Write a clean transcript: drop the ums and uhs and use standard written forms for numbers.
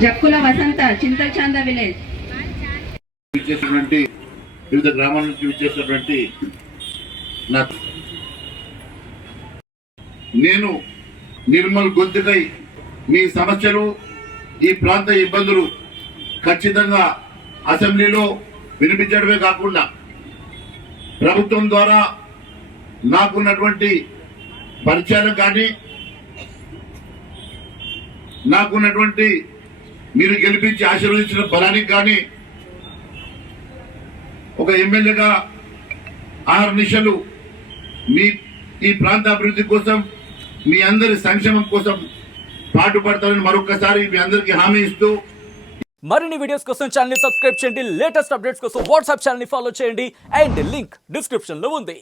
జక్కుల వసంత చింతల్చాంద village వివిధ గ్రామాల నుంచి విచ్చేసినటువంటి నేను నిర్మల్ గొంతుకై మీ సమస్యలు ఈ ప్రాంత ఇబ్బందులు ఖచ్చితంగా అసెంబ్లీలో వినిపించడమే కాకుండా ప్రభుత్వం ద్వారా నాకున్నటువంటి పరిచయాలు కానీ నాకున్నటువంటి మీరు గెలిపించి ఆశీర్వదించిన బలానికి కానీ ఒక ఎమ్మెల్యేగా 6 నిమిషాలు మీ ఈ ప్రాంత అభివృద్ధి కోసం మీ అందరి సంక్షేమం కోసం పాటుపడతారని మరొకసారి మీ అందరికీ హామీ ఇస్తూ మరిన్ని వీడియోస్ కోసం ఛానల్ ని సబ్స్క్రైబ్ చేయండి, లేటెస్ట్ అప్డేట్స్ కోసం వాట్సాప్ ఛానల్ ని ఫాలో చేయండి అండ్ లింక్ డిస్క్రిప్షన్ లో ఉంది.